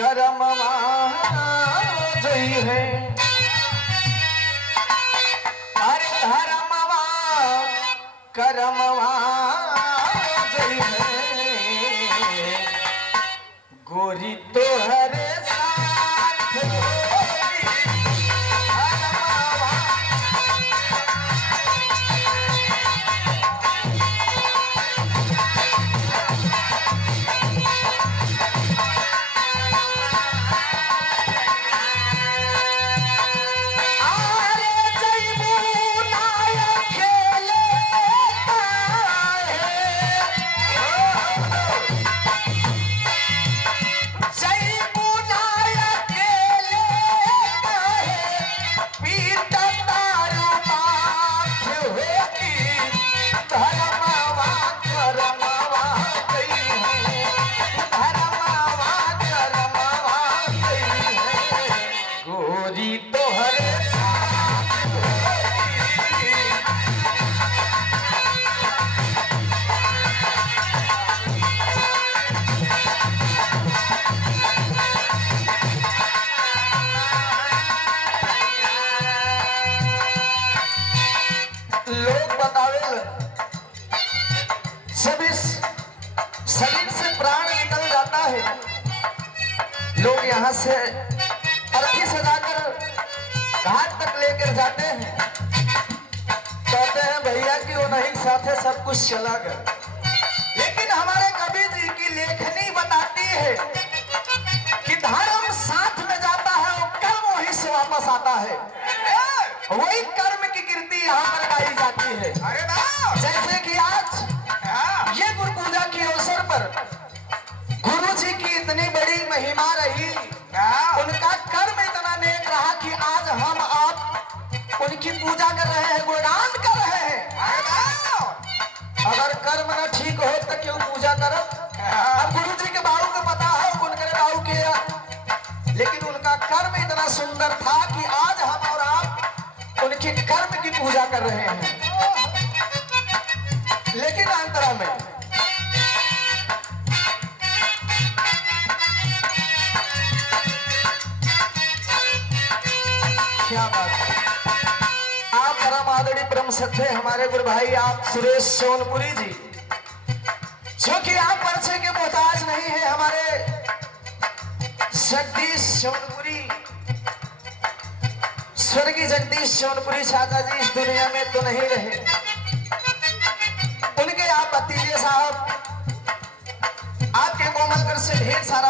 करमवा जई है अरे धर्मवा करमवा जई है गोरी तोहर साथ लोग बतावे जब इस शरीर से प्राण निकल जाता है लोग यहाँ से अर्थी सजाकर घाट तक लेकर जाते हैं कहते हैं भैया कि वो नहीं साथे सब कुछ चला गया लेकिन हमारे कबीर जी की लेखनी बताती है कि धर्म साथ में जाता है और कर्म वहीं से वापस आता है वही कर्म की कीर्ति यहाँ पर गाई जाती है। अरे जैसे कि आज ये गुरु पूजा के अवसर पर गुरु जी की इतनी बड़ी महिमा रही उनका कर्म इतना नेक रहा कि आज हम आप उनकी पूजा कर रहे हैं गुणगान कर रहे हैं। अगर कर्म न ठीक हो तो क्यों पूजा करो। अब गुरु जी के बाबू को पता है उनके बाबू के लेकिन उनका कर्म इतना सुंदर था कि आज हम और आप उनके कर्म की पूजा कर रहे हैं। लेकिन अंतरा में क्या बात है आप परम आदरणीय परम सत्य हमारे गुरु भाई आप सुरेश सोनपुरी जी जो कि आप परिचय के मोहताज नहीं है हमारे जगदीश सोनपुरी स्वर्गीय जगदीश सोनपुरी चाचा जी इस दुनिया में तो नहीं रहे उनके आप भतीजे साहब आपके कोमल कर से ढेर सारा